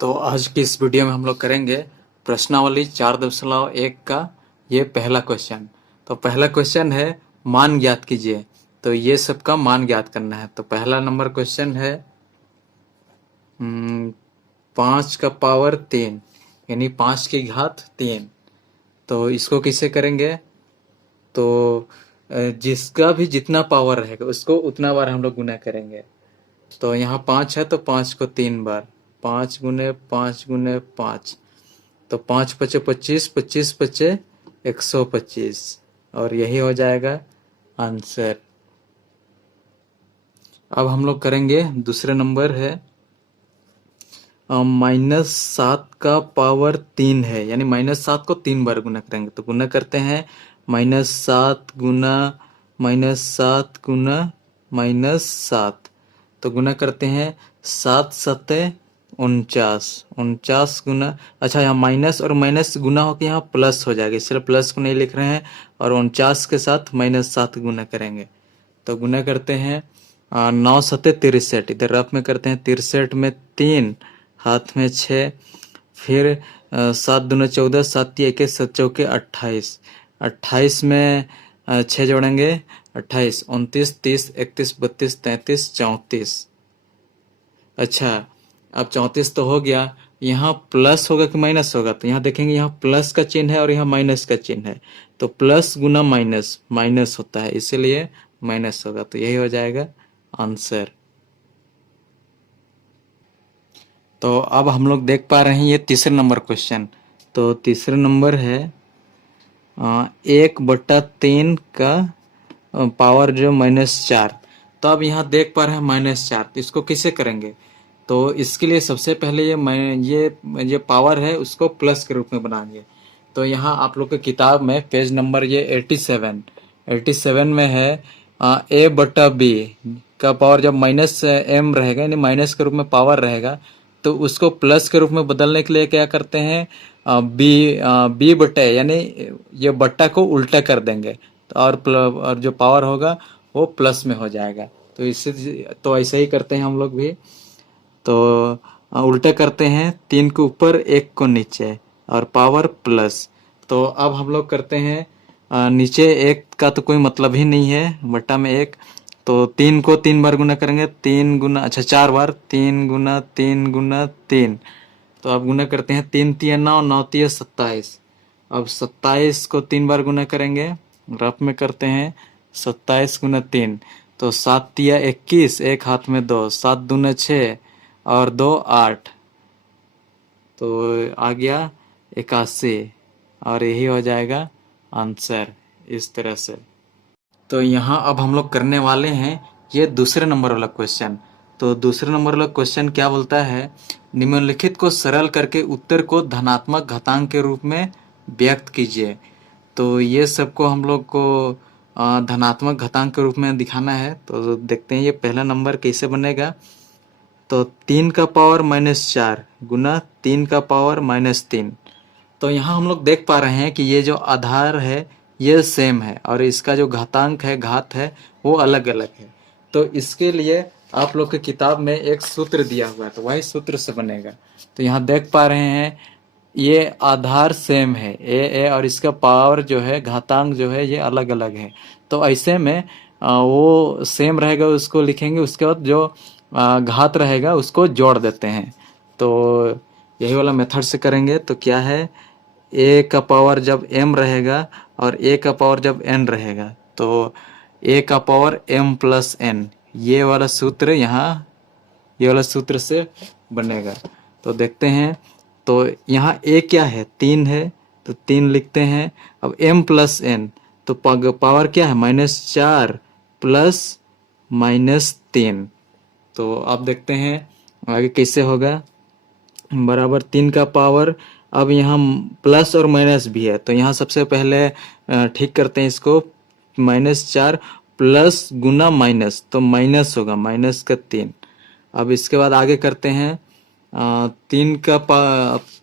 तो आज की इस वीडियो में हम लोग करेंगे प्रश्नावली 4.1 का ये पहला क्वेश्चन। तो पहला क्वेश्चन है मान ज्ञात कीजिए। तो ये सबका मान ज्ञात करना है। तो पहला नंबर क्वेश्चन है 5 का पावर 3 यानी 5 की घात 3। तो इसको कैसे करेंगे? तो जिसका भी जितना पावर रहेगा उसको उतना बार हम लोग गुना करेंगे। तो यहाँ 5 है तो 5 को 3 बार, 5 गुने 5 गुने 5, तो 5 पचे 25, 25 पचे 125, और यही हो जाएगा आंसर। अब हम लोग करेंगे दूसरे नंबर है -7 का पावर 3 है, यानी -7 को 3 बार गुना करेंगे। तो गुना करते हैं -7 गुना -7 गुना -7। तो गुना करते हैं 7 सते 49, 49 गुना, अच्छा यहाँ माइनस और माइनस गुना होकर यहाँ प्लस हो जाएगा, इसलिए प्लस को नहीं लिख रहे हैं और 49 के साथ -7 गुना करेंगे। तो गुना करते हैं 9 सते 63, इधर रफ में करते हैं 63 में 3, हाथ में 6, फिर 7 दूना 14, 7 21, 7 चौके 28, 28 में 6 जोड़ेंगे 28, 29, 30, 31, 32, 33, 34। अच्छा, अब 34 तो हो गया। यहाँ प्लस होगा कि माइनस होगा? तो यहाँ देखेंगे, यहाँ प्लस का चिन्ह है और यहाँ माइनस का चिन्ह है। तो प्लस गुना माइनस माइनस होता है, इसीलिए माइनस होगा। तो यही हो जाएगा आंसर। तो अब हम लोग देख पा रहे हैं ये तीसरे नंबर क्वेश्चन। तो तीसरे नंबर है 1/3 का पावर जो -4। तो अब यहाँ देख पा रहे हैं -4, तो इसको कैसे करेंगे? तो इसके लिए सबसे पहले ये पावर है उसको प्लस के रूप में बनाएंगे। तो यहाँ आप लोग के किताब में पेज नंबर ये 87 में है a/b का पावर जब -m रहेगा, यानी माइनस के रूप में पावर रहेगा, तो उसको प्लस के रूप में बदलने के लिए क्या करते हैं, बी बटे यानी ये बट्टा को उल्टा कर देंगे, और जो पावर होगा वो प्लस में हो जाएगा। तो इससे तो ऐसे ही करते हैं हम लोग भी। तो उल्टा करते हैं, 3 को ऊपर 1 को नीचे और पावर प्लस। तो अब हम लोग करते हैं नीचे 1 का तो कोई मतलब ही नहीं है, बट्टा में 1। तो 3 को 3 बार गुना करेंगे, 3 गुना, अच्छा 4 बार, 3 गुना 3 गुना 3। तो अब गुना करते हैं, 3 तिया 9, 9 तिया 27। अब 27 को 3 बार गुना करेंगे, रफ में करते हैं 27 गुना 3। तो 7 तिया 21, एक हाथ में 2, 7 दूना 6 और 2 8, तो आ गया 81, और यही हो जाएगा आंसर इस तरह से। तो यहाँ अब हम लोग करने वाले हैं ये दूसरे नंबर वाला क्वेश्चन। तो दूसरे नंबर वाला क्वेश्चन क्या बोलता है, निम्नलिखित को सरल करके उत्तर को धनात्मक घातांक के रूप में व्यक्त कीजिए। तो ये सबको हम लोग को धनात्मक घातांक के रूप में दिखाना है। तो देखते हैं ये पहला नंबर कैसे बनेगा। तो 3 का पावर -4 गुना 3 का पावर -3। तो यहाँ हम लोग देख पा रहे हैं कि ये जो आधार है ये सेम है और इसका जो घातांक है, घात है, वो अलग अलग है। तो इसके लिए आप लोग के किताब में एक सूत्र दिया हुआ है, तो वही सूत्र से बनेगा। तो यहाँ देख पा रहे हैं ये आधार सेम है ए, और इसका पावर जो है, घातांक जो है, ये अलग अलग है। तो ऐसे में वो सेम रहेगा उसको लिखेंगे, उसके बाद जो घात रहेगा उसको जोड़ देते हैं। तो यही वाला मेथड से करेंगे। तो क्या है, ए का पावर जब m रहेगा और ए का पावर जब n रहेगा, तो ए का पावर m प्लस n, ये वाला सूत्र यहाँ, ये वाला सूत्र से बनेगा। तो देखते हैं, तो यहाँ a क्या है, 3 है, तो 3 लिखते हैं। अब m प्लस n, तो पावर क्या है, -4 प्लस -3। तो आप देखते हैं आगे कैसे होगा, बराबर 3 का पावर, अब यहाँ प्लस और माइनस भी है, तो यहाँ सबसे पहले ठीक करते हैं इसको, -4 प्लस गुना माइनस, तो माइनस होगा, माइनस का 3। अब इसके बाद आगे करते हैं,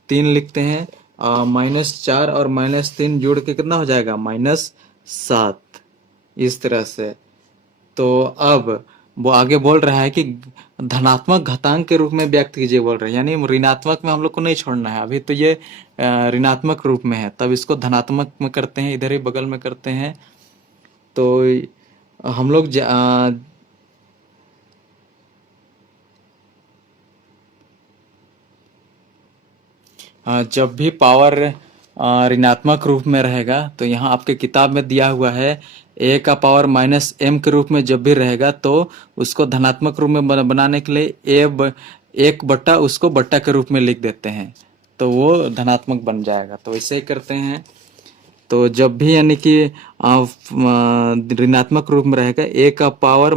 3 लिखते हैं, -4 और -3 जोड़ के कितना हो जाएगा, -7, इस तरह से। तो अब वो आगे बोल रहा है कि धनात्मक घातांक के रूप में व्यक्त कीजिए बोल रहे हैं, यानी ऋणात्मक में हम लोग को नहीं छोड़ना है। अभी तो ये ऋणात्मक रूप में है, तब इसको धनात्मक में करते हैं, इधर ही बगल में करते हैं। तो हम लोग जब भी पावर ऋणात्मक रूप में रहेगा तो यहाँ आपके किताब में दिया हुआ है ए का पावर -m के रूप में जब भी रहेगा तो उसको धनात्मक रूप में बनाने के लिए एक बट्टा उसको बट्टा के रूप में लिख देते हैं, तो वो धनात्मक बन जाएगा। तो ऐसे ही करते हैं। तो जब भी यानी कि ऋणात्मक रूप में रहेगा ए का पावर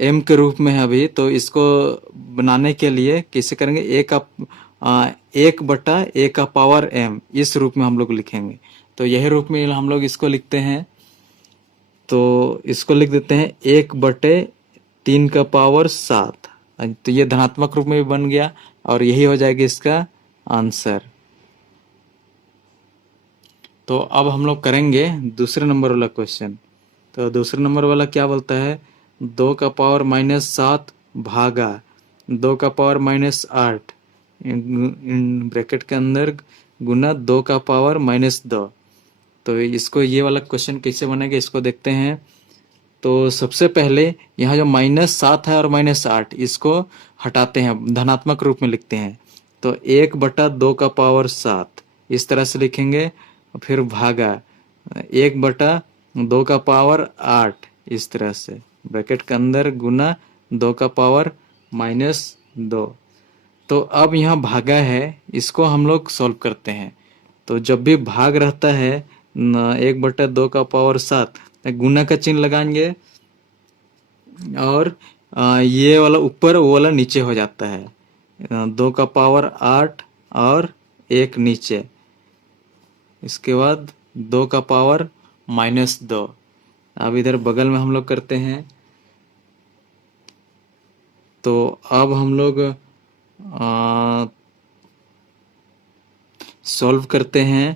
m के रूप में है अभी, तो इसको बनाने के लिए कैसे करेंगे, एक बटा ए का पावर m, इस रूप में हम लोग लिखेंगे। तो यही रूप में हम लोग इसको लिखते हैं। तो इसको लिख देते हैं 1/3 का पावर 7। तो ये धनात्मक रूप में भी बन गया और यही हो जाएगा इसका आंसर। तो अब हम लोग करेंगे दूसरे नंबर वाला क्वेश्चन। तो दूसरे नंबर वाला क्या बोलता है, 2 का पावर -7 भागा 2 का पावर -8 इन ब्रैकेट के अंदर गुना 2 का पावर -2। तो इसको ये वाला क्वेश्चन कैसे बनेगा इसको देखते हैं। तो सबसे पहले यहाँ जो -7 है और -8 इसको हटाते हैं, धनात्मक रूप में लिखते हैं। तो 1/2 का पावर 7 इस तरह से लिखेंगे, फिर भागा 1/2 का पावर 8 इस तरह से ब्रैकेट के अंदर गुना 2 का पावर -2। तो अब यहाँ भागा है, इसको हम लोग सॉल्व करते हैं। तो जब भी भाग रहता है 1/2 का पावर 7 गुना का चिन्ह लगाएंगे और ये वाला ऊपर वो वाला नीचे हो जाता है। 2 का पावर 8 और 1 नीचे, इसके बाद 2 का पावर -2। अब इधर बगल में हम लोग करते हैं। तो अब हम लोग सॉल्व करते हैं।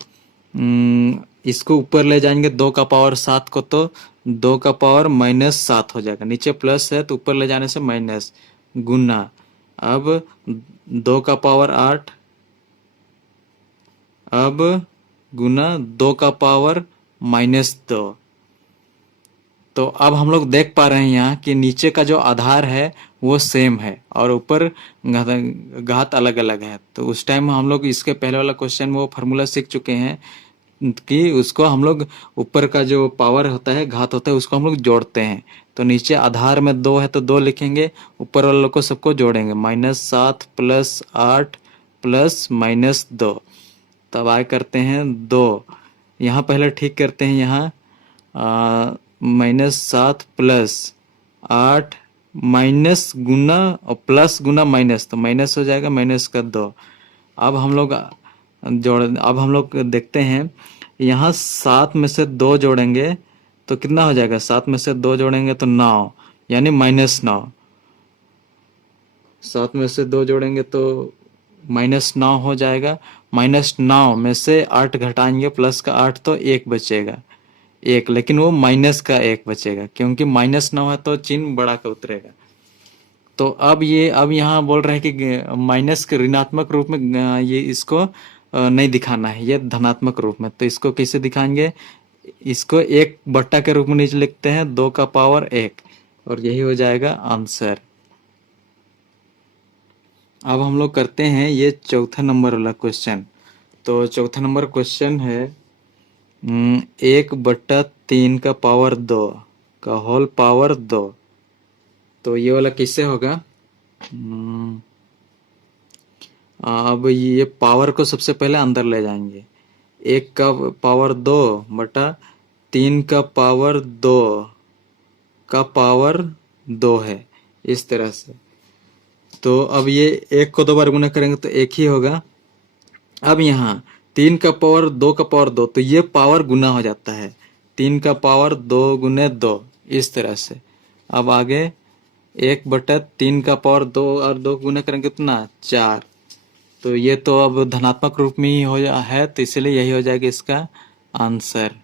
इसको ऊपर ले जाएंगे 2 का पावर 7 को, तो 2 का पावर -7 हो जाएगा, नीचे प्लस है तो ऊपर ले जाने से माइनस, गुना अब 2 का पावर 8, अब गुना 2 का पावर -2। तो अब हम लोग देख पा रहे हैं यहाँ कि नीचे का जो आधार है वो सेम है और ऊपर घात अलग अलग है। तो उस टाइम हम लोग इसके पहले वाला क्वेश्चन में वो फार्मूला सीख चुके हैं कि उसको हम लोग ऊपर का जो पावर होता है, घात होता है, उसको हम लोग जोड़ते हैं। तो नीचे आधार में 2 है तो 2 लिखेंगे, ऊपर वालों को सबको जोड़ेंगे, -7 + 8 + -2। तब आए करते हैं 2, यहाँ पहले ठीक करते हैं। यहाँ -7 + 8 माइनस गुना और प्लस गुना माइनस, तो माइनस हो जाएगा -2। अब हम लोग देखते हैं, यहाँ 7 में से 2 जोड़ेंगे तो कितना हो जाएगा, 7 में से 2 जोड़ेंगे तो 9, यानी -9। 7 में से 2 जोड़ेंगे तो -9 हो जाएगा। -9 में से 8 घटाएंगे, प्लस का 8 तो 1 बचेगा, 1, लेकिन वो माइनस का 1 बचेगा क्योंकि -9 है तो चिन्ह बड़ा का उतरेगा। तो अब यहाँ बोल रहे हैं कि माइनस के ऋणात्मक रूप में ये इसको नहीं दिखाना है, ये धनात्मक रूप में। तो इसको कैसे दिखाएंगे, इसको 1/2 के रूप में नीचे लिखते हैं, 2 का पावर 1, और यही हो जाएगा आंसर। अब हम लोग करते हैं ये चौथा नंबर वाला क्वेश्चन। तो चौथा नंबर क्वेश्चन है 1/3 का पावर 2 का होल पावर 2। तो ये वाला किससे होगा, अब ये पावर को सबसे पहले अंदर ले जाएंगे। 1 का पावर 2 बटा 3 का पावर 2 का पावर 2 है, इस तरह से। तो अब ये 1 को 2 बार गुना करेंगे तो 1 ही होगा। अब यहाँ 3 का पावर 2 का पावर 2, तो ये पावर गुना हो जाता है, 3 का पावर 2 गुने 2, इस तरह से। अब आगे 1/3 का पावर 2 और 2 गुना करेंगे कितना, 4। तो ये तो अब धनात्मक रूप में ही हो है, तो इसलिए यही हो जाएगा इसका आंसर।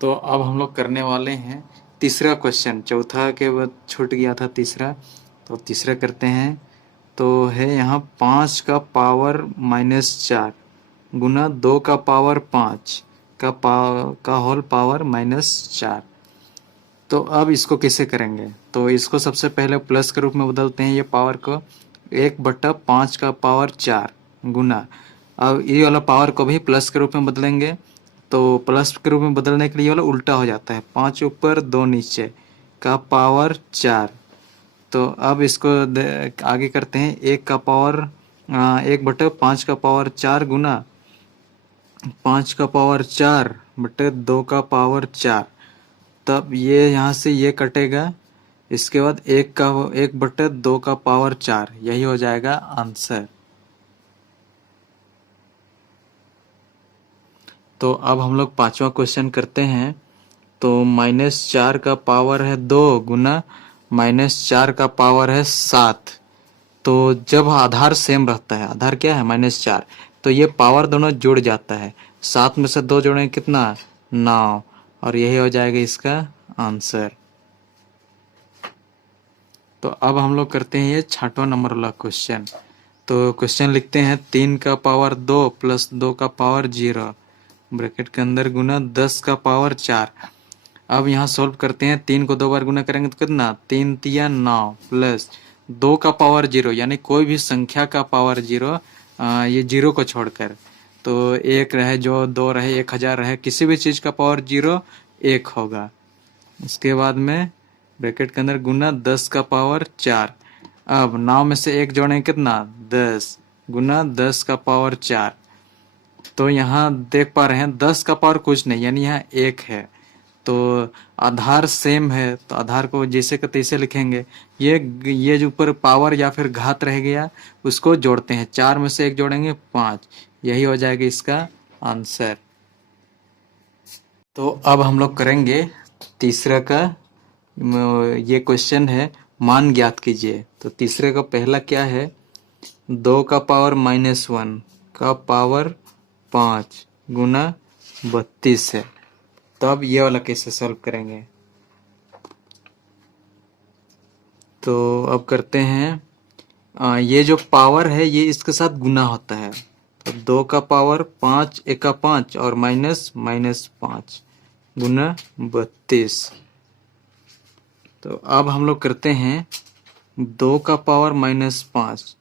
तो अब हम लोग करने वाले हैं तीसरा क्वेश्चन। चौथा के बाद छूट गया था तीसरा, तो तीसरा करते हैं। तो है यहाँ 5 का पावर -4 गुना 2 का पावर 5 का होल पावर -4। तो अब इसको कैसे करेंगे? तो इसको सबसे पहले प्लस के रूप में बदलते हैं, ये पावर को 1/5 का पावर 4 गुना, अब ये वाला पावर को भी प्लस के रूप में बदलेंगे। तो प्लस के रूप में बदलने के लिए ये वाला उल्टा हो जाता है, 5 ऊपर 2 नीचे का पावर 4। तो अब इसको आगे करते हैं, 1/5 का पावर 4 गुना 5 का पावर 4 बटे 2 का पावर 4। तब ये यहाँ से ये कटेगा, इसके बाद 1/2 का पावर 4, यही हो जाएगा आंसर। तो अब हम लोग पांचवा क्वेश्चन करते हैं। तो -4 का पावर है 2 गुना -4 का पावर है 7। तो जब आधार सेम रहता है, आधार क्या है -4, तो ये पावर दोनों जुड़ जाता है। 7 में से 2 जोड़ेंगे कितना, 9, और यही हो जाएगा इसका आंसर। तो अब हम लोग करते हैं ये 6वां नंबर वाला क्वेश्चन। तो क्वेश्चन लिखते हैं 3 का पावर 2 प्लस 2 का पावर 0 ब्रैकेट के अंदर गुना 10 का पावर 4। अब यहाँ सॉल्व करते हैं, 3 को 2 बार गुना करेंगे तो कितना, 3 तिया 9 प्लस 2 का पावर 0, यानी कोई भी संख्या का पावर 0, ये 0 को छोड़कर, तो 1 रहे जो 2 रहे 1000 रहे, किसी भी चीज़ का पावर 0 1 होगा। उसके बाद में ब्रैकेट के अंदर गुना 10 का पावर 4। अब 9 में से 1 जोड़ें कितना, 10 गुना 10 का पावर 4। तो यहाँ देख पा रहे हैं 10 का पावर कुछ नहीं, यानी यहाँ 1 है। तो आधार सेम है, तो आधार को जैसे का तैसे लिखेंगे। ये जो ऊपर पावर या फिर घात रह गया उसको जोड़ते हैं, 4 में से 1 जोड़ेंगे 5, यही हो जाएगा इसका आंसर। तो अब हम लोग करेंगे तीसरा का, ये क्वेश्चन है मान ज्ञात कीजिए। तो तीसरे का पहला क्या है, 2 का पावर -1 का पावर 5 गुना 32 है। तो अब ये वाला कैसे सॉल्व करेंगे? तो अब करते हैं, ये जो पावर है ये इसके साथ गुना होता है। तो 2 का पावर 5 एका 5 और -5 गुना 32। तो अब हम लोग करते हैं 2 का पावर -5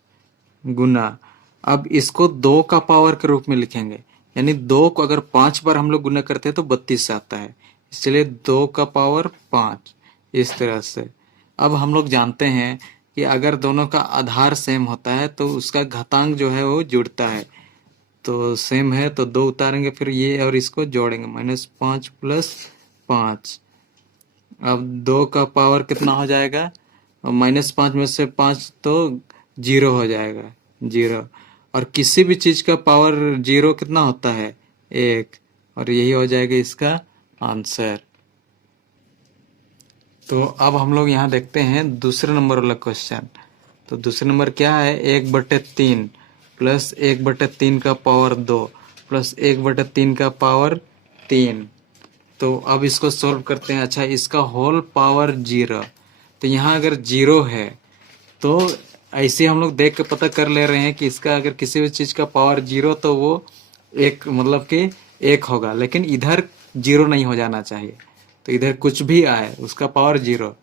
गुना, अब इसको 2 का पावर के रूप में लिखेंगे, यानी 2 को अगर 5 बार हम लोग गुना करते हैं तो 32 आता है, इसलिए 2 का पावर 5 इस तरह से। अब हम लोग जानते हैं कि अगर दोनों का आधार सेम होता है तो उसका घातांक जो है वो जुड़ता है। तो सेम है तो 2 उतारेंगे, फिर ये और इसको जोड़ेंगे, -5 प्लस 5। अब 2 का पावर कितना हो जाएगा, -5 में से 5 तो 0 हो जाएगा, 0। और किसी भी चीज का पावर 0 कितना होता है, 1, और यही हो जाएगा इसका आंसर। तो अब हम लोग यहाँ देखते हैं दूसरे नंबर वाला क्वेश्चन। तो दूसरे नंबर क्या है, 1/3 प्लस 1/3 का पावर 2 प्लस 1/3 का पावर 3। तो अब इसको सॉल्व करते हैं। अच्छा, इसका होल पावर 0, तो यहाँ अगर 0 है तो ऐसे हम लोग देख के पता कर ले रहे हैं कि इसका अगर किसी भी चीज का पावर 0 तो वो 1, मतलब कि 1 होगा, लेकिन इधर 0 नहीं हो जाना चाहिए। तो इधर कुछ भी आए उसका पावर 0।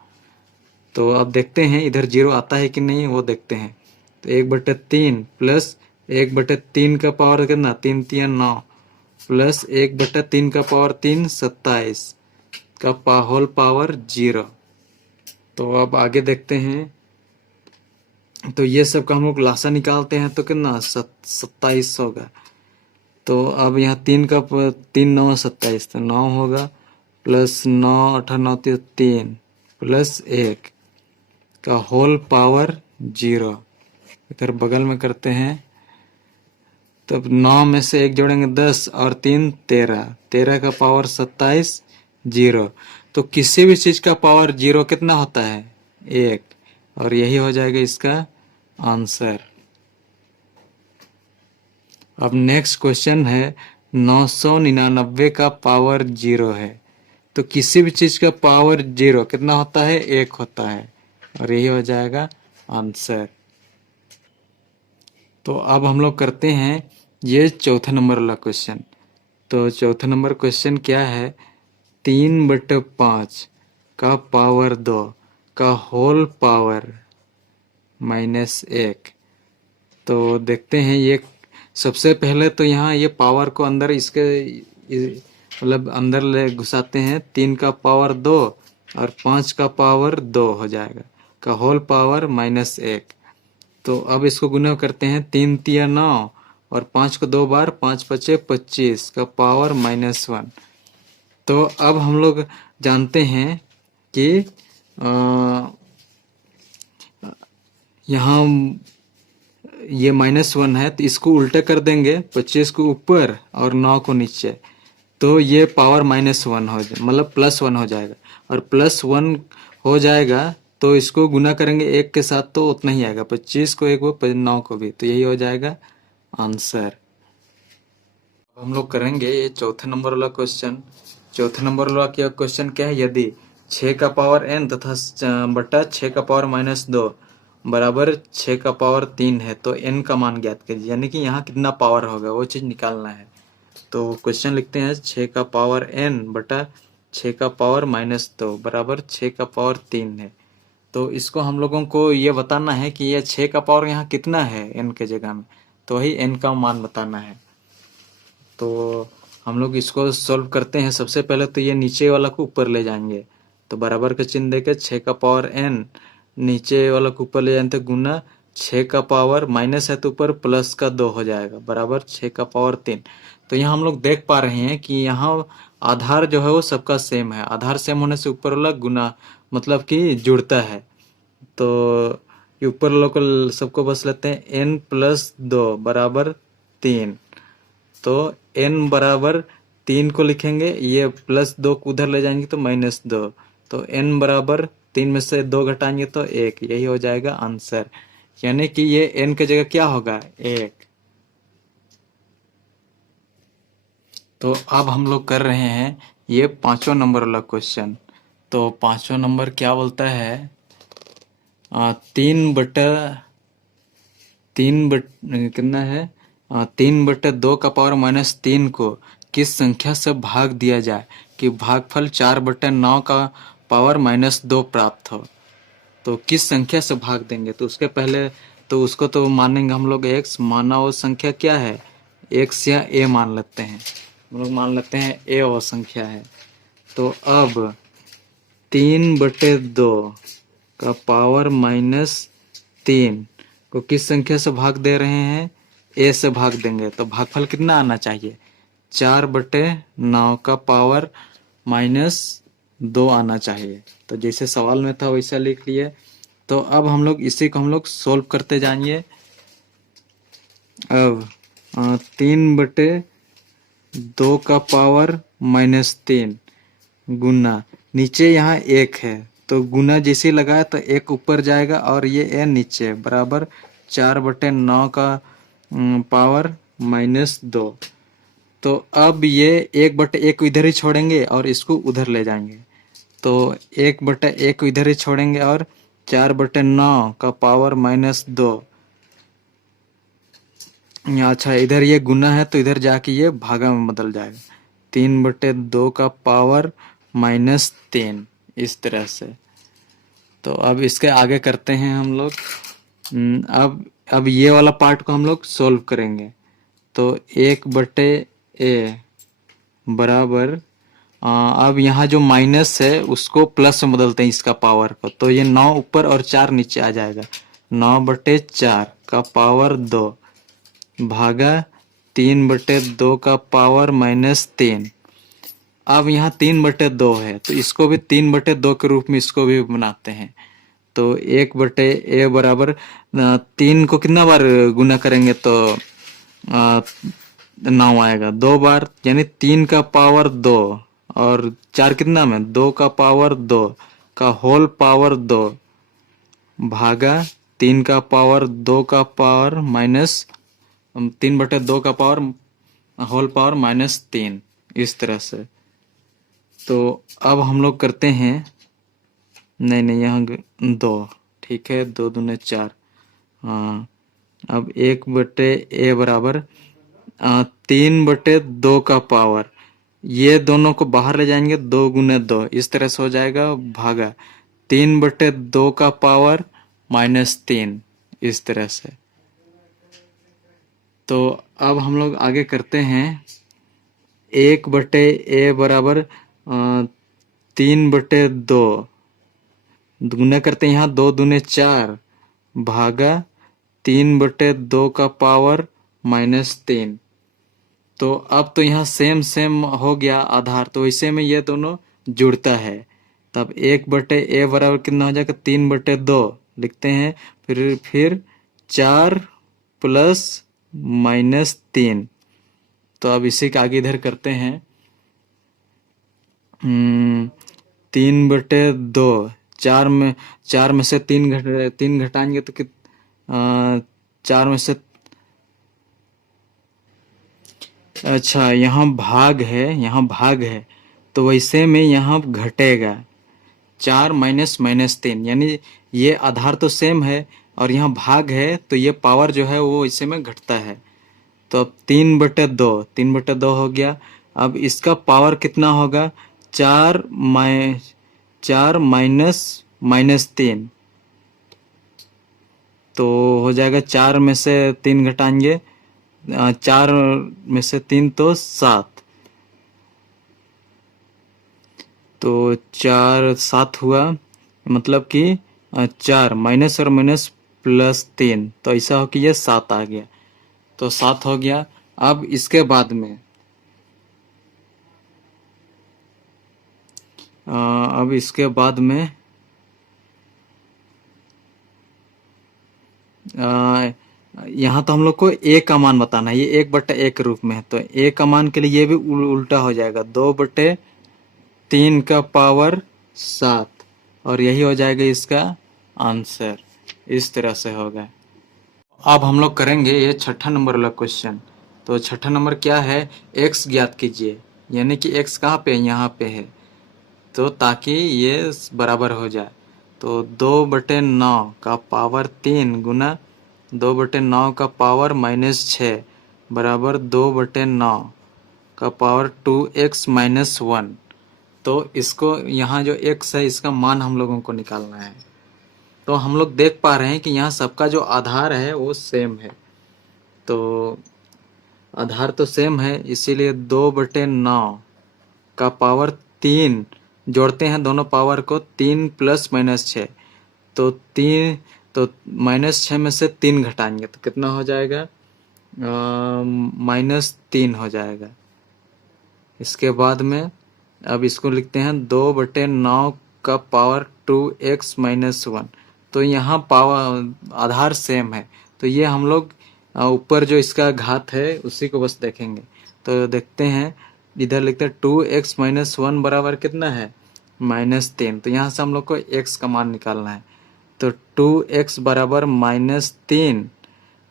तो अब देखते हैं इधर 0 आता है कि नहीं, वो देखते हैं। तो 1/3 प्लस 1/3 का पावर कितना, 3 तिया 9 प्लस 1/3 का पावर 3 27 का होल पावर 0। तो अब आगे देखते हैं। तो ये सब का हम लोग लासा निकालते हैं तो कितना, 27 होगा। तो अब यहाँ 3 9 27, तो 9 होगा प्लस 9 8 9 3 प्लस 1 का होल पावर 0। इधर बगल में करते हैं। तब 9 में से 1 जोड़ेंगे 10 और 3 13, 13 का पावर 27 0। तो किसी भी चीज का पावर 0 कितना होता है, 1, और यही हो जाएगा इसका आंसर। अब नेक्स्ट क्वेश्चन है 999 का पावर 0 है। तो किसी भी चीज का पावर 0 कितना होता है, 1 होता है, और यही हो जाएगा आंसर। तो अब हम लोग करते हैं ये चौथा नंबर वाला क्वेश्चन। तो चौथा नंबर क्वेश्चन क्या है, 3/5 का पावर 2 का होल पावर -1। तो देखते हैं ये, सबसे पहले तो यहाँ ये पावर को अंदर इसके मतलब अंदर ले घुसाते हैं। 3 का पावर 2 और 5 का पावर 2 हो जाएगा, का होल पावर -1। तो अब इसको गुना करते हैं, 3 तिया 9 और 5 को 2 बार, 5 पचे 25 का पावर -1। तो अब हम लोग जानते हैं कि यहाँ ये -1 है, तो इसको उल्टा कर देंगे, 25 को ऊपर और 9 को नीचे, तो ये पावर -1 हो जाए, मतलब +1 हो जाएगा। और +1 हो जाएगा तो इसको गुना करेंगे 1 के साथ तो उतना ही आएगा, 25 को 1 वो 9 को भी, तो यही हो जाएगा आंसर। हम लोग करेंगे ये चौथे नंबर वाला क्वेश्चन। चौथे नंबर वाला क्या क्वेश्चन क्या है, यदि 6 का पावर n तथा बटा 6 का पावर -2 बराबर 6 का पावर 3 है तो n का मान ज्ञात कीजिए। यानी कि यहाँ कितना पावर होगा वो चीज़ निकालना है। तो क्वेश्चन लिखते हैं, 6 का पावर n बटा 6 का पावर -2 बराबर 6 का पावर 3 है। तो इसको हम लोगों को ये बताना है कि ये 6 का पावर यहाँ कितना है n के जगह में, तो वही n का मान बताना है। तो हम लोग इसको सॉल्व करते हैं। सबसे पहले तो ये नीचे वाला को ऊपर ले जाएंगे, तो बराबर का चिन्ह देके 6 का पावर n नीचे वाला को ऊपर ले जाएंगे तो गुना 6 का पावर माइनस है तो ऊपर प्लस का 2 हो जाएगा बराबर 6 का पावर 3। तो यहाँ हम लोग देख पा रहे हैं कि यहाँ आधार जो है वो सबका सेम है। आधार सेम होने से ऊपर वाला गुना मतलब कि जुड़ता है। तो ये ऊपर वाला को सबको बस लेते हैं, n+2 बराबर 3। तो n बराबर 3 को लिखेंगे, ये +2 को उधर ले जाएंगे तो -2, तो n बराबर 3 में से 2 घटाएंगे तो 1, यही हो जाएगा आंसर। यानी कि ये n की जगह क्या होगा, 1। तो अब हम लोग कर रहे हैं ये 5वां नंबर वाला क्वेश्चन। तो 5वां नंबर क्या बोलता है, 3 कितना है, 3/2 का पावर -3 को किस संख्या से भाग दिया जाए कि भागफल 4/9 का पावर -2 प्राप्त हो। तो किस संख्या से भाग देंगे, तो उसके पहले तो उसको तो मानेंगे हम लोग x, माना वो संख्या क्या है, x या a मान लेते हैं। हम लोग मान लेते हैं a वो संख्या है। तो अब 3/2 का पावर -3 को किस संख्या से भाग दे रहे हैं, a से भाग देंगे, तो भागफल कितना आना चाहिए, 4/9 का पावर -2 आना चाहिए। तो जैसे सवाल में था वैसा लिख लिए। तो अब हम लोग इसी को हम लोग सोल्व करते जाएंगे। अब 3/2 का पावर -3 गुना, नीचे यहाँ 1 है तो गुना जैसे लगाया तो 1 ऊपर जाएगा और ये a नीचे बराबर 4/9 का पावर -2। तो अब ये 1/1 इधर ही छोड़ेंगे और इसको उधर ले जाएंगे, तो 1/1 इधर ही छोड़ेंगे और 4/9 का पावर -2। अच्छा, इधर ये गुना है तो इधर जाके ये भागा में बदल जाएगा, 3/2 का पावर -3, इस तरह से। तो अब इसके आगे करते हैं हम लोग। अब ये वाला पार्ट को हम लोग सोल्व करेंगे। तो 1/a बराबर अब यहाँ जो माइनस है उसको प्लस में बदलते हैं इसका पावर को, तो ये 9 ऊपर और 4 नीचे आ जाएगा, 9/4 का पावर 2 भागा 3/2 का पावर -3। अब यहाँ 3/2 है तो इसको भी 3/2 के रूप में इसको भी बनाते हैं। तो 1/a बराबर 3 को कितना बार गुना करेंगे तो 9 आएगा 2 बार, यानी 3 का पावर 2 और 4 कितना में 2 का पावर 2 का होल पावर 2 भागा 3 का पावर 2 का पावर -3/2 का पावर होल पावर -3, इस तरह से। तो अब हम लोग करते हैं, नहीं नहीं यहाँ 2, ठीक है, 2 दूने 4। हाँ, अब 1/a बराबर 3/2 का पावर, ये दोनों को बाहर ले जाएंगे, 2 गुने 2 इस तरह से हो जाएगा, भागा 3/2 का पावर -3 इस तरह से। तो अब हम लोग आगे करते हैं, 1/a बराबर 3/2 गुना करते हैं, यहाँ 2 दूने 4 भागा 3/2 का पावर -3। तो अब तो यहाँ सेम सेम हो गया आधार, तो इसे में ये दोनों जुड़ता है, तब 1/a बराबर कितना हो जाएगा, 3/2 लिखते हैं, फिर 4 प्लस -3। तो अब इसी के आगे इधर करते हैं, 3/2, 4 में से 3 घटाएंगे तो 4 में से, अच्छा यहाँ भाग है, तो वैसे में यहाँ घटेगा 4 माइनस -3, यानी ये आधार तो सेम है और यहाँ भाग है, तो ये पावर जो है वो इसे में घटता है। तो अब 3/2 हो गया। अब इसका पावर कितना होगा, 4 माइनस -3, तो हो जाएगा 4 में से 3 घटाएंगे, 4 में से 3 तो 7, तो 4 7 हुआ, मतलब कि 4 माइनस और माइनस +3, तो ऐसा हो कि ये 7 आ गया, तो 7 हो गया। अब इसके बाद में अब इसके बाद में यहाँ तो हम लोग को a का मान बताना है, ये 1/a के रूप में है, तो a का मान के लिए ये भी उल्टा हो जाएगा, 2/3 का पावर 7, और यही हो जाएगा इसका आंसर, इस तरह से होगा। अब हम लोग करेंगे ये 6ठा नंबर वाला क्वेश्चन। तो 6ठा नंबर क्या है, x ज्ञात कीजिए, यानी कि x कहाँ पे है, यहाँ पे है, तो ताकि ये बराबर हो जाए। तो 2/9 का पावर 3 गुना 2/9 का पावर -6 बराबर 2/9 का पावर 2x - 1। तो इसको यहाँ जो x है इसका मान हम लोगों को निकालना है। तो हम लोग देख पा रहे हैं कि यहाँ सबका जो आधार है वो सेम है, तो आधार तो सेम है, इसीलिए 2/9 का पावर 3 जोड़ते हैं दोनों पावर को, 3 प्लस -6, तो 3, तो -6 में से 3 घटाएंगे तो कितना हो जाएगा, -3 हो जाएगा। इसके बाद में अब इसको लिखते हैं 2/9 का पावर 2x - 1। तो यहाँ पावर आधार सेम है, तो ये हम लोग ऊपर जो इसका घात है उसी को बस देखेंगे। तो देखते हैं, इधर लिखते हैं 2x - 1 बराबर कितना है, -3। तो यहाँ से हम लोग को x का मान निकालना है, तो 2x बराबर -3,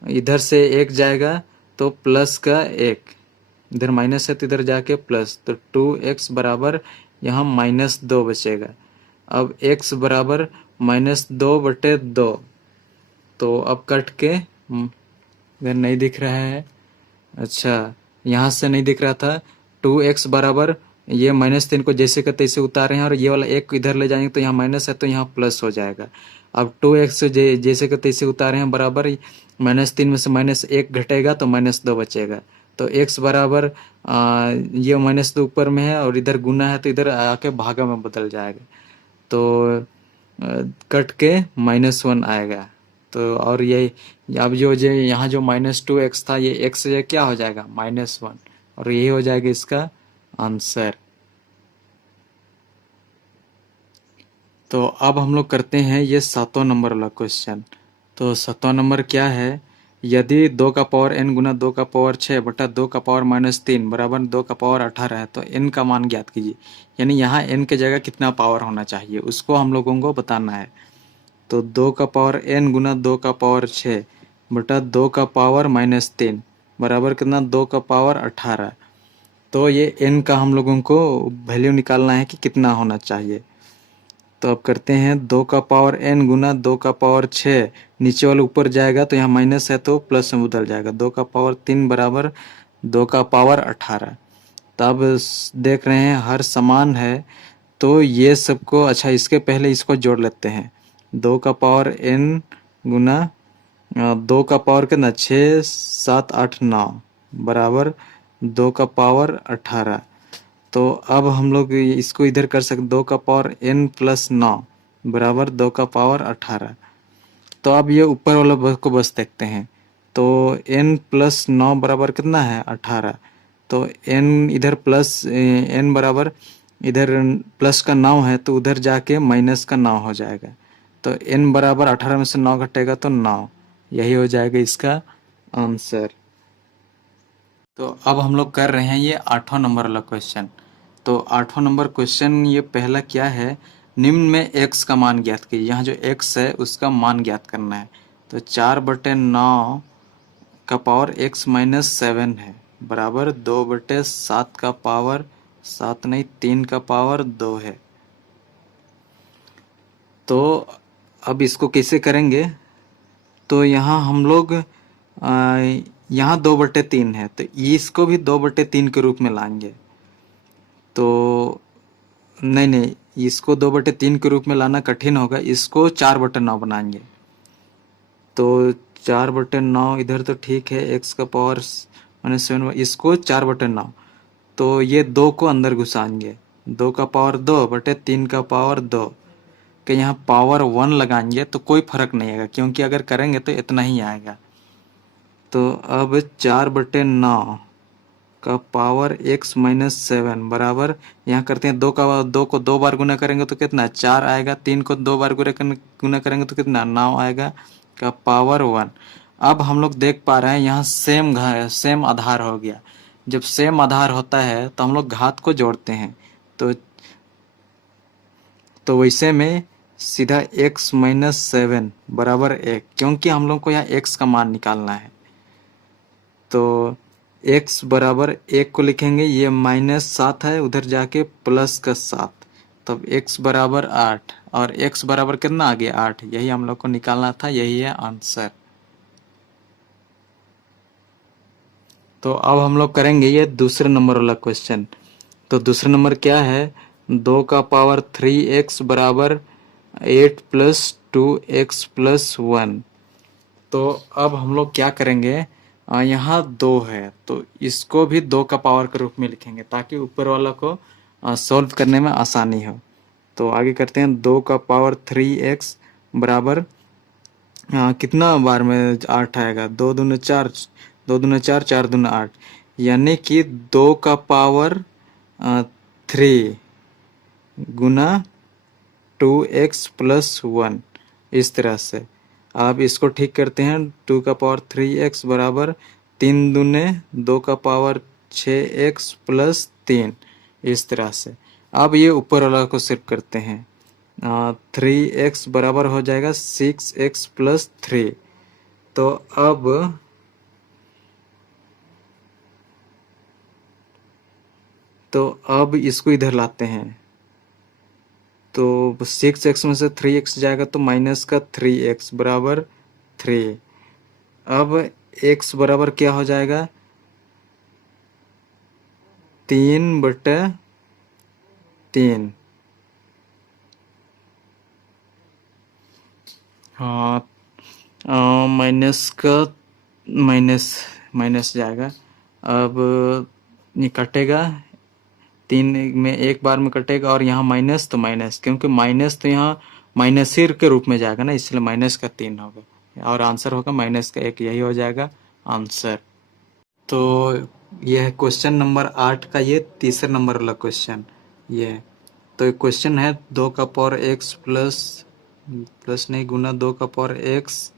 इधर से 1 जाएगा तो प्लस का 1, इधर माइनस है तो इधर जाके प्लस, तो 2x बराबर यहाँ -2 बचेगा। अब x बराबर -2/2, तो अब कट के इधर नहीं दिख रहा है, अच्छा यहाँ से नहीं दिख रहा था, 2x बराबर ये -3 को जैसे का तैसे उतारे हैं, और ये वाला 1 इधर ले जाएंगे तो यहाँ माइनस है तो यहाँ प्लस हो जाएगा। अब 2x जैसे का तैसे उतारे हैं बराबर, -3 में से -1 घटेगा तो -2 बचेगा। तो x बराबर ये -2 ऊपर में है और इधर गुना है तो इधर आके भागा में बदल जाएगा, तो कट के -1 आएगा। तो और ये अब जो यहाँ जो -2x था, ये x से क्या हो जाएगा, -1, और यही हो जाएगा इसका आंसर। तो अब हम लोग करते हैं ये 7वां नंबर वाला क्वेश्चन। तो 7वां नंबर क्या है, यदि 2 का पावर n गुना 2 का पावर 6 बटा 2 का पावर -3 बराबर 2 का पावर 18 है, तो n का मान ज्ञात कीजिए। यानी यहाँ n के जगह कितना पावर होना चाहिए उसको हम लोगों को बताना है। तो 2 का पावर n गुना 2 का पावर 6 बटा 2 का पावर -3 बराबर कितना, 2 का पावर 18। तो ये n का हम लोगों को वैल्यू निकालना है कि कितना होना चाहिए। तो अब करते हैं 2 का पावर n गुना 2 का पावर 6, नीचे वाला ऊपर जाएगा तो यहाँ माइनस है तो प्लस में बदल जाएगा। 2 का पावर 3 बराबर 2 का पावर 18। तब देख रहे हैं हर समान है, तो ये सबको अच्छा इसके पहले इसको जोड़ लेते हैं। 2 का पावर n गुना 2 का पावर कितना 6 7 8 9 बराबर 2 का पावर 18। तो अब हम लोग इसको इधर कर सकते 2 का पावर n प्लस 9 बराबर 2 का पावर 18। तो अब ये ऊपर वाला को बस देखते हैं। तो n प्लस 9 बराबर कितना है 18। तो n इधर प्लस n बराबर इधर प्लस का 9 है तो उधर जाके माइनस का 9 हो जाएगा। तो n बराबर 18 में से 9 घटेगा तो 9, यही हो जाएगा इसका आंसर। तो अब हम लोग कर रहे हैं ये 8वां नंबर वाला क्वेश्चन। तो 8वां नंबर क्वेश्चन ये पहला क्या है, निम्न में x का मान ज्ञात कीजिए। यहाँ जो x है उसका मान ज्ञात करना है। तो 4/9 का पावर x माइनस 7 है बराबर 2/7 का पावर 7 नहीं 3 का पावर 2 है। तो अब इसको कैसे करेंगे, तो यहाँ हम लोग यहाँ 2/3 है तो इसको भी 2/3 के रूप में लाएंगे। तो नहीं, इसको 2/3 के रूप में लाना कठिन होगा, इसको 4/9 बनाएंगे। तो 4/9 इधर तो ठीक है, x का पावर -7, इसको 4/9। तो ये 2 को अंदर घुसाएंगे, 2 का पावर 2/3 का पावर 2 के यहाँ पावर 1 लगाएंगे तो कोई फर्क नहीं आएगा, क्योंकि अगर करेंगे तो इतना ही आएगा। तो अब 4/9 का पावर x माइनस 7 बराबर यहाँ करते हैं 2 को 2 बार गुना करेंगे तो कितना 4 आएगा, 3 को 2 बार गुना करेंगे तो कितना 9 आएगा का पावर 1। अब हम लोग देख पा रहे हैं यहाँ सेम आधार हो गया। जब सेम आधार होता है तो हम लोग घात को जोड़ते हैं। तो वैसे में सीधा x माइनस 7 बराबर 1, क्योंकि हम लोग को यहाँ x का मान निकालना है। तो x बराबर 1 को लिखेंगे, ये -7 है उधर जाके प्लस का 7, तब x बराबर 8 और x बराबर कितना आ गया 8, यही हम लोग को निकालना था, यही है आंसर। तो अब हम लोग करेंगे ये दूसरे नंबर वाला क्वेश्चन। तो दूसरा नंबर क्या है, 2 का पावर 3x बराबर 8 प्लस 2x प्लस 1। तो अब हम लोग क्या करेंगे, यहाँ 2 है तो इसको भी 2 का पावर के रूप में लिखेंगे ताकि ऊपर वाला को सॉल्व करने में आसानी हो। तो आगे करते हैं 2 का पावर 3x बराबर कितना बार में 8 आएगा, 2 दूनी 4, 2 दूनी 4, 4 दूनी 8, यानी कि 2 का पावर 3 गुना 2x प्लस 1, इस तरह से। अब इसको ठीक करते हैं, 2 का पावर 3x बराबर 3 दूने 2 का पावर 6x प्लस 3, इस तरह से। अब ये ऊपर वाला को सिर्फ करते हैं, 3x बराबर हो जाएगा 6x प्लस 3। तो अब इसको इधर लाते हैं। तो 6x में से 3x जाएगा तो माइनस का 3x बराबर 3। अब x बराबर क्या हो जाएगा 3/3। हाँ, माइनस का माइनस जाएगा। अब ये कटेगा, 3 में एक बार में कटेगा और यहाँ माइनस तो माइनस, क्योंकि माइनस तो यहाँ माइनस के रूप में जाएगा ना, इसलिए माइनस का 3 होगा और आंसर होगा माइनस का 1, यही हो जाएगा आंसर। तो यह है क्वेश्चन नंबर 8 का ये तीसरा नंबर वाला क्वेश्चन ये। तो क्वेश्चन है 2 का पावर x प्लस नहीं गुना 2 का पावर x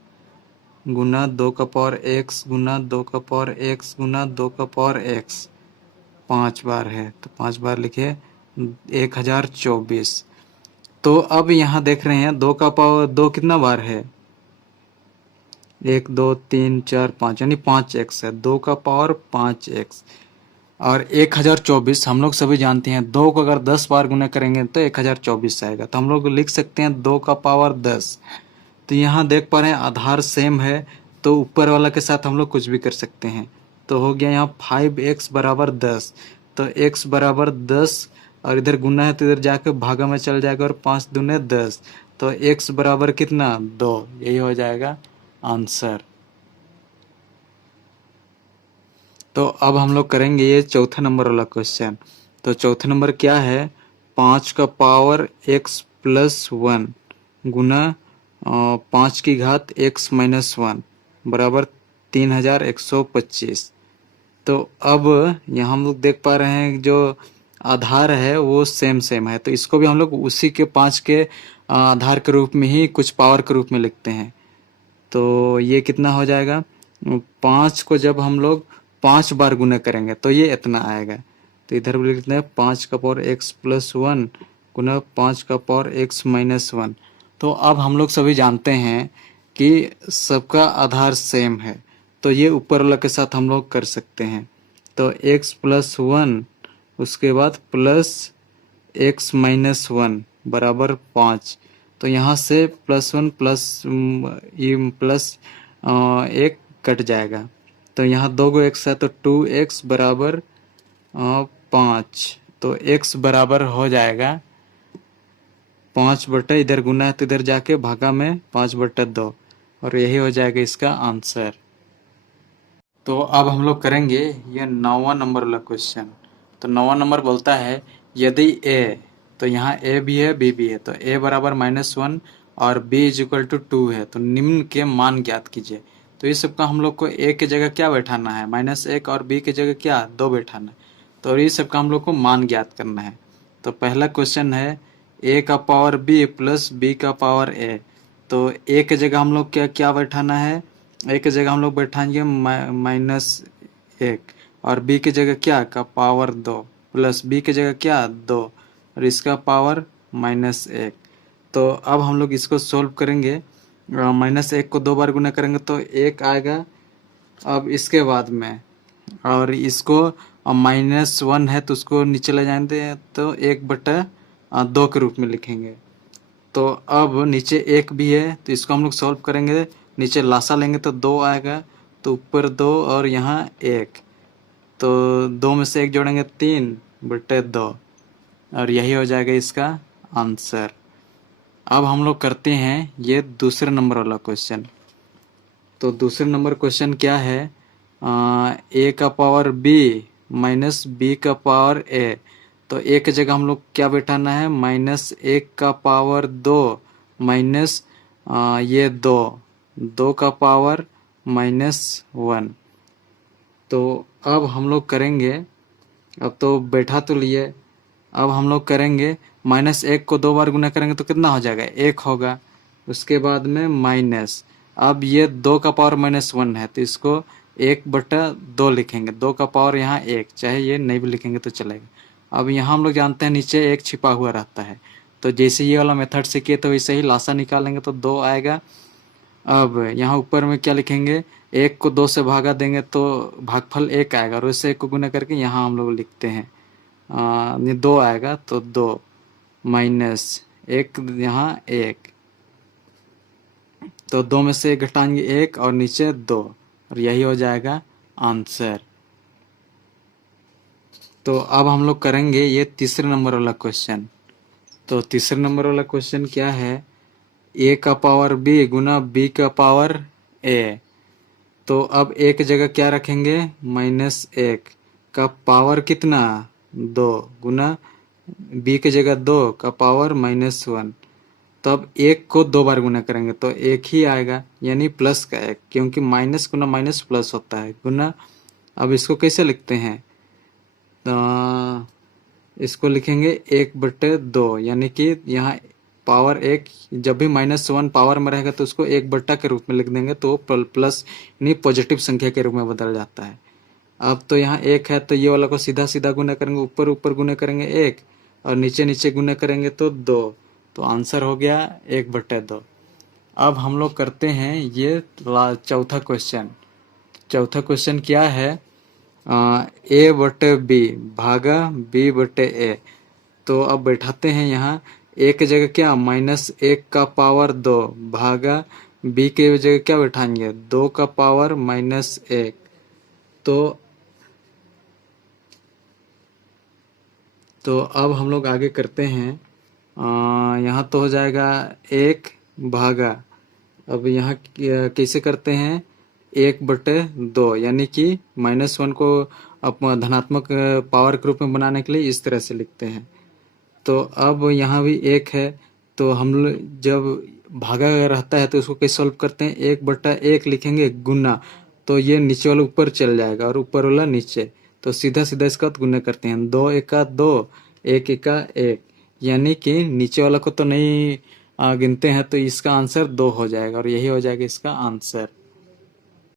गुना 2 का पावर x गुना 2 का पावर x गुना 2 का पावर x 5 बार है, तो 5 बार लिखे 1024। तो अब यहाँ देख रहे हैं 2 का पावर 2 कितना बार है, 1 2 3 4 5, यानी 5x है, 2 का पावर 5x। और 1024 हम लोग सभी जानते हैं, 2 को अगर 10 बार गुना करेंगे तो 1024 आएगा। तो हम लोग लिख सकते हैं 2 का पावर 10। तो यहाँ देख पा रहे हैं आधार सेम है, तो ऊपर वाला के साथ हम लोग कुछ भी कर सकते हैं। तो हो गया यहाँ 5x बराबर 10। तो x बराबर 10 और इधर गुना है तो इधर जाके भागा में चल जाएगा और 5 दूने 10। तो x बराबर कितना 2, यही हो जाएगा आंसर। तो अब हम लोग करेंगे ये चौथा नंबर वाला क्वेश्चन। तो चौथा नंबर क्या है, 5 का पावर x प्लस 1 गुना 5 की घात x माइनस 1 बराबर 3125। तो अब यहाँ हम लोग देख पा रहे हैं जो आधार है वो सेम सेम है, तो इसको भी हम लोग उसी के 5 के आधार के रूप में ही कुछ पावर के रूप में लिखते हैं। तो ये कितना हो जाएगा, 5 को जब हम लोग 5 बार गुना करेंगे तो ये इतना आएगा। तो इधर भी लिखते हैं 5 का पावर x प्लस 1 गुना 5 का पावर x माइनस 1। तो अब हम लोग सभी जानते हैं कि सबका आधार सेम है, तो ये ऊपर वाला के साथ हम लोग कर सकते हैं। तो x प्लस 1 उसके बाद प्लस x माइनस 1 बराबर 5। तो यहाँ से प्लस 1 प्लस ये प्लस 1 कट जाएगा। तो यहाँ 2 गो x है तो 2x बराबर 5। तो x बराबर हो जाएगा 5 बटे, इधर गुना है तो इधर जाके भागा में 5/2, और यही हो जाएगा इसका आंसर। तो अब हम लोग करेंगे ये 9वां नंबर वाला क्वेश्चन। तो 9वां नंबर बोलता है यदि a, तो यहाँ a भी है b भी है, तो a बराबर -1 और b इज इक्वल टू 2 है, तो निम्न के मान ज्ञात कीजिए। तो इस सबका हम लोग को a की जगह क्या बैठाना है, -1, और b की जगह क्या 2 बैठाना है। तो इस सबका हम लोग को मान ज्ञात करना है। तो पहला क्वेश्चन है a का पावर b प्लस b का पावर a। तो a की जगह हम लोग क्या क्या बैठाना है, a की जगह हम लोग बैठाएंगे -1, और b की जगह क्या का पावर 2, प्लस b की जगह क्या 2, और इसका पावर -1। तो अब हम लोग इसको सोल्व करेंगे, -1 को 2 बार गुना करेंगे तो 1 आएगा। अब इसके बाद में और इसको -1 है तो उसको नीचे ले जाएंगे तो 1/2 के रूप में लिखेंगे। तो अब नीचे 1 भी है तो इसको हम लोग सॉल्व करेंगे, नीचे लासा लेंगे तो 2 आएगा, तो ऊपर 2 और यहाँ 1, तो 2 में से 1 जोड़ेंगे 3/2, और यही हो जाएगा इसका आंसर। अब हम लोग करते हैं ये दूसरे नंबर वाला क्वेश्चन। तो दूसरे नंबर क्वेश्चन क्या है, a का पावर b माइनस b का पावर a। तो a की जगह हम लोग क्या बैठाना है, -1 का पावर 2 माइनस ये 2 का पावर -1। तो अब हम लोग करेंगे, अब तो बैठा तो लिए, अब हम लोग करेंगे -1 को 2 बार गुना करेंगे तो कितना हो जाएगा 1 होगा, उसके बाद में माइनस, अब ये 2 का पावर -1 है तो इसको 1/2 लिखेंगे, 2 का पावर यहाँ 1, चाहे ये नहीं भी लिखेंगे तो चलेगा। अब यहाँ हम लोग जानते हैं नीचे 1 छिपा हुआ रहता है, तो जैसे ये वाला मेथड से किए तो वैसे ही लासा निकालेंगे तो 2 आएगा। अब यहाँ ऊपर में क्या लिखेंगे, 1 को 2 से भागा देंगे तो भागफल 1 आएगा, और उससे 1 को गुना करके यहाँ हम लोग लिखते हैं 2 आएगा, तो 2 माइनस 1 यहाँ 1, तो 2 में से 1 घटाएंगे 1 और नीचे 2, और यही हो जाएगा आंसर। तो अब हम लोग करेंगे ये तीसरे नंबर वाला क्वेश्चन। तो तीसरे नंबर वाला क्वेश्चन क्या है, a का पावर b गुना b का पावर a। तो अब a की जगह क्या रखेंगे, -1 का पावर कितना 2 गुना b की जगह 2 का पावर -1। तो अब 1 को 2 बार गुना करेंगे तो 1 ही आएगा, यानी प्लस का 1, क्योंकि माइनस गुना माइनस प्लस होता है गुना। अब इसको कैसे लिखते हैं, तो इसको लिखेंगे 1/2, यानी कि यहाँ पावर 1 जब भी -1 पावर में रहेगा तो उसको 1/2 के रूप में लिख देंगे, तो प्लस यानी पॉजिटिव संख्या के रूप में बदल जाता है। अब तो यहाँ 1 है तो ये वाला को सीधा सीधा गुना करेंगे, ऊपर ऊपर गुना करेंगे 1 और नीचे नीचे गुना करेंगे तो 2, तो आंसर हो गया 1/2। अब हम लोग करते हैं ये चौथा क्वेश्चन। चौथा क्वेश्चन क्या है, ए बटे बी भागा बी बटे ए। तो अब बैठाते हैं यहाँ, ए की जगह क्या -1 का पावर 2 भागा बी के जगह क्या बैठाएंगे 2 का पावर -1। तो अब हम लोग आगे करते हैं। यहाँ तो हो जाएगा 1 भागा, अब यहाँ कैसे करते हैं 1/2, यानी कि -1 को धनात्मक पावर के रूप में बनाने के लिए इस तरह से लिखते हैं। तो अब यहाँ भी 1 है, तो हम लोग जब भागा रहता है तो उसको कैसे सॉल्व करते हैं 1/1 लिखेंगे गुना, तो ये नीचे वाला ऊपर चल जाएगा और ऊपर वाला नीचे, तो सीधा सीधा इसका गुना करते हैं 2 × 2 1 × 1, यानी कि नीचे वाला को तो नहीं गिनते हैं, तो इसका आंसर 2 हो जाएगा और यही हो जाएगा इसका आंसर।